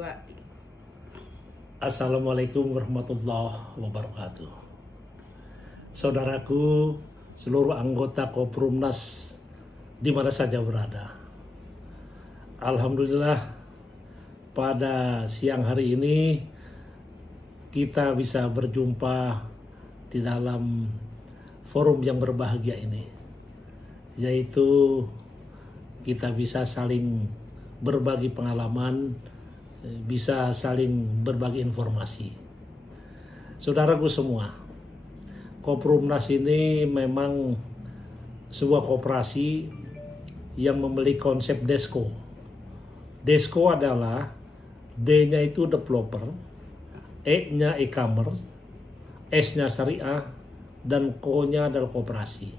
2. Assalamualaikum warahmatullahi wabarakatuh. Saudaraku, seluruh anggota Koprumnas di mana saja berada. Alhamdulillah pada siang hari ini kita bisa berjumpa di dalam forum yang berbahagia ini, yaitu kita bisa saling berbagi pengalaman, bisa saling berbagi informasi. Saudaraku semua, Koprumnas ini memang sebuah koperasi yang memiliki konsep DESCO. DESCO adalah D-nya itu developer, E-nya e-commerce, S-nya syariah, dan Ko-nya adalah koperasi.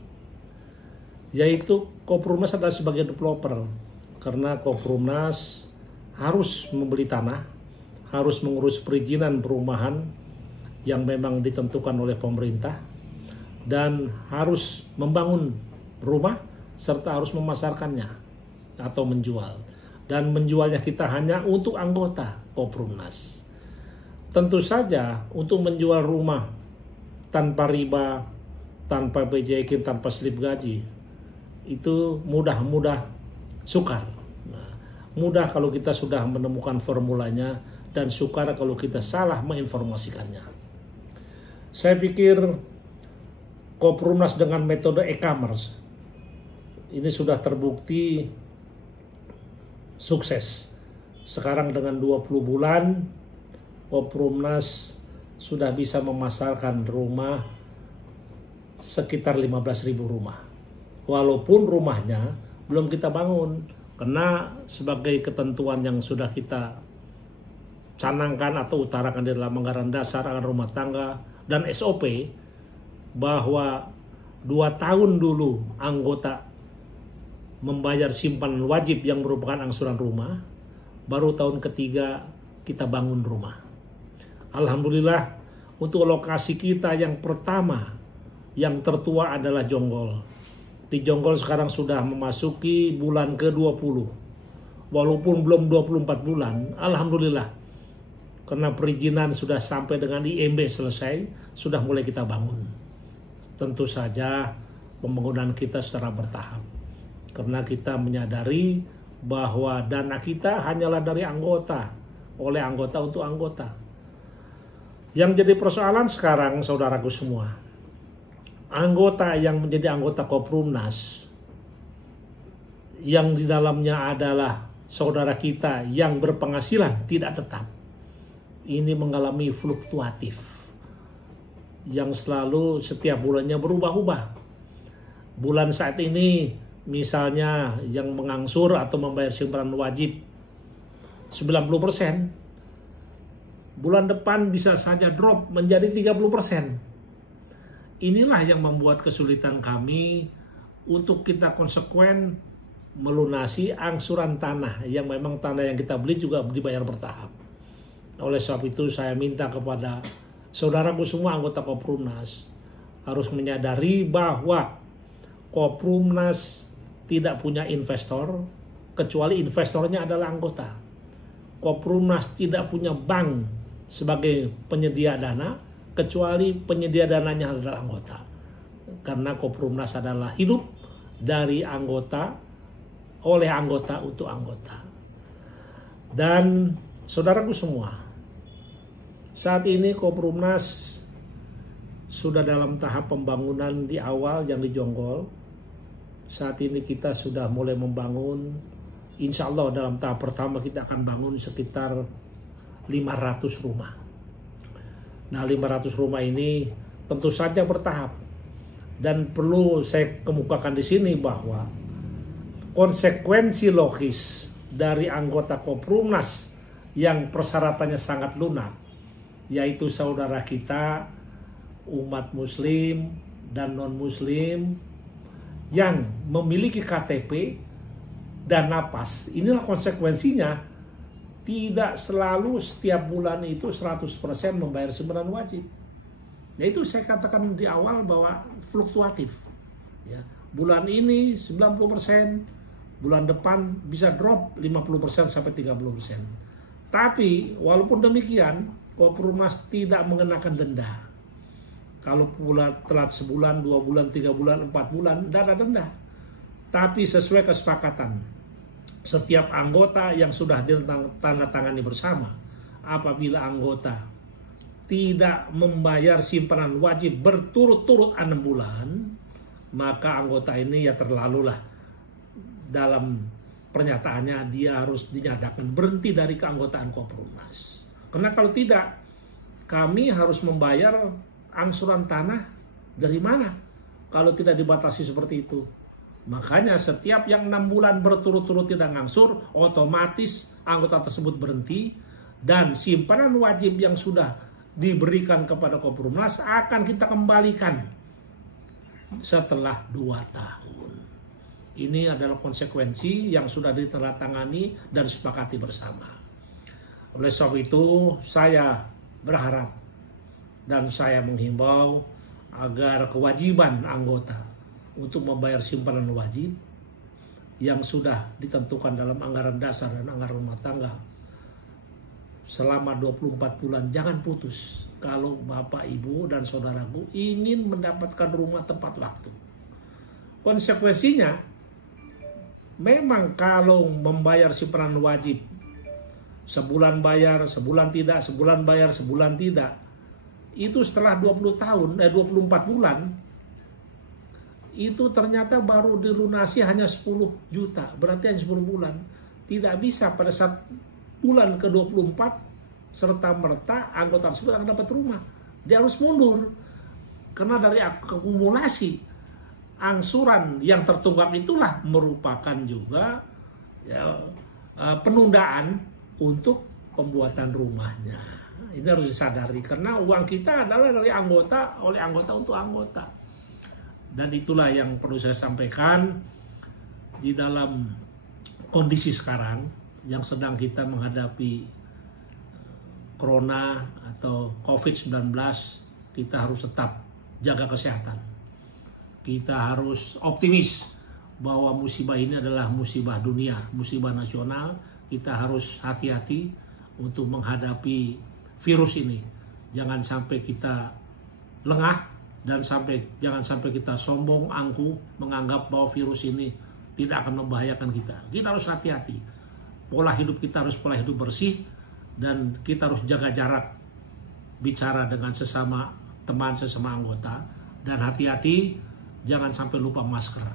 Yaitu Koprumnas adalah sebagai developer, karena Koprumnas harus membeli tanah, harus mengurus perizinan perumahan yang memang ditentukan oleh pemerintah, dan harus membangun rumah serta harus memasarkannya atau menjual. Dan menjualnya kita hanya untuk anggota Koprumnas. Tentu saja untuk menjual rumah tanpa riba, tanpa PJK, tanpa slip gaji, itu mudah sukar. Mudah kalau kita sudah menemukan formulanya, dan sukar kalau kita salah menginformasikannya. Saya pikir Koprumnas dengan metode e-commerce ini sudah terbukti sukses. Sekarang dengan 20 bulan Koprumnas sudah bisa memasarkan rumah sekitar 15.000 rumah. Walaupun rumahnya belum kita bangun, karena sebagai ketentuan yang sudah kita canangkan atau utarakan di dalam anggaran dasar, anggaran rumah tangga, dan SOP, bahwa 2 tahun dulu anggota membayar simpanan wajib yang merupakan angsuran rumah, baru tahun ketiga kita bangun rumah. Alhamdulillah, untuk lokasi kita yang pertama, yang tertua adalah Jonggol. Di Jonggol sekarang sudah memasuki bulan ke-20. Walaupun belum 24 bulan, alhamdulillah. Karena perizinan sudah sampai dengan IMB selesai, sudah mulai kita bangun. Tentu saja pembangunan kita secara bertahap. Karena kita menyadari bahwa dana kita hanyalah dari anggota, oleh anggota untuk anggota. Yang jadi persoalan sekarang, saudaraku semua, anggota yang menjadi anggota Koprumnas yang di dalamnya adalah saudara kita yang berpenghasilan tidak tetap, ini mengalami fluktuatif yang selalu setiap bulannya berubah-ubah. Bulan saat ini misalnya yang mengangsur atau membayar simpanan wajib 90%, bulan depan bisa saja drop menjadi 30%. Inilah yang membuat kesulitan kami untuk kita konsekuen melunasi angsuran tanah, yang memang tanah yang kita beli juga dibayar bertahap. Oleh sebab itu saya minta kepada saudaraku semua anggota Koprumnas harus menyadari bahwa Koprumnas tidak punya investor, kecuali investornya adalah anggota. Koprumnas tidak punya bank sebagai penyedia dana, kecuali penyedia dananya adalah anggota. Karena Koprumnas adalah hidup dari anggota, oleh anggota untuk anggota. Dan saudaraku semua, saat ini Koprumnas sudah dalam tahap pembangunan di awal yang di Jonggol. Saat ini kita sudah mulai membangun, insya Allah dalam tahap pertama kita akan bangun sekitar 500 rumah. Nah, 500 rumah ini tentu saja bertahap, dan perlu saya kemukakan di sini bahwa konsekuensi logis dari anggota Koprumnas yang persyaratannya sangat lunak, yaitu saudara kita umat muslim dan non-muslim yang memiliki KTP dan napas. Inilah konsekuensinya. Tidak selalu setiap bulan itu 100% membayar simpanan wajib. Ya itu saya katakan di awal bahwa fluktuatif. Ya, bulan ini 90%, bulan depan bisa drop 50% sampai 30%. Tapi walaupun demikian, Koprumnas tidak mengenakan denda. Kalau pula telat sebulan, 2 bulan, 3 bulan, 4 bulan, tidak ada denda. Tapi sesuai kesepakatan, setiap anggota yang sudah ditandatangani bersama, apabila anggota tidak membayar simpanan wajib berturut-turut 6 bulan, maka anggota ini ya terlalulah dalam pernyataannya dia harus dinyatakan berhenti dari keanggotaan Koprumnas. Karena kalau tidak, kami harus membayar angsuran tanah dari mana kalau tidak dibatasi seperti itu. Makanya setiap yang 6 bulan berturut-turut tidak ngangsur, otomatis anggota tersebut berhenti, dan simpanan wajib yang sudah diberikan kepada Koprumnas akan kita kembalikan setelah 2 tahun. Ini adalah konsekuensi yang sudah ditandatangani dan disepakati bersama. Oleh sebab itu, saya berharap dan saya menghimbau agar kewajiban anggota untuk membayar simpanan wajib yang sudah ditentukan dalam anggaran dasar dan anggaran rumah tangga selama 24 bulan jangan putus. Kalau Bapak, Ibu, dan saudaraku ingin mendapatkan rumah tepat waktu. Konsekuensinya, memang kalau membayar simpanan wajib, sebulan bayar, sebulan tidak, sebulan bayar, sebulan tidak, itu setelah 24 bulan, itu ternyata baru dilunasi hanya 10 juta, berarti hanya 10 bulan. Tidak bisa pada saat bulan ke-24 serta merta anggota tersebut akan dapat rumah. Dia harus mundur. Karena dari akumulasi angsuran yang tertunggak itulah merupakan juga ya, penundaan untuk pembuatan rumahnya. Ini harus disadari karena uang kita adalah dari anggota, oleh anggota untuk anggota. Dan itulah yang perlu saya sampaikan di dalam kondisi sekarang yang sedang kita menghadapi Corona atau COVID-19, kita harus tetap jaga kesehatan. Kita harus optimis bahwa musibah ini adalah musibah dunia, musibah nasional. Kita harus hati-hati untuk menghadapi virus ini. Jangan sampai kita lengah dan jangan sampai kita sombong, angkuh, menganggap bahwa virus ini tidak akan membahayakan kita. Kita harus hati-hati. Pola hidup kita harus pola hidup bersih dan kita harus jaga jarak bicara dengan sesama teman, sesama anggota, dan hati-hati. Jangan sampai lupa masker,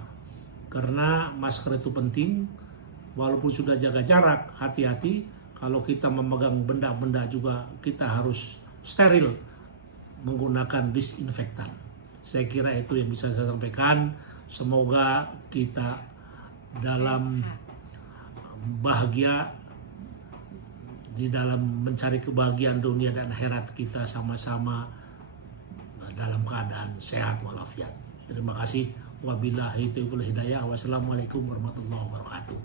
karena masker itu penting. Walaupun sudah jaga jarak, hati-hati. Kalau kita memegang benda-benda juga kita harus steril menggunakan disinfektan. Saya kira itu yang bisa saya sampaikan. Semoga kita dalam bahagia di dalam mencari kebahagiaan dunia dan akhirat, kita sama-sama dalam keadaan sehat walafiat. Terima kasih. Wabillahi taufiq wal hidayah. Wassalamualaikum warahmatullahi wabarakatuh.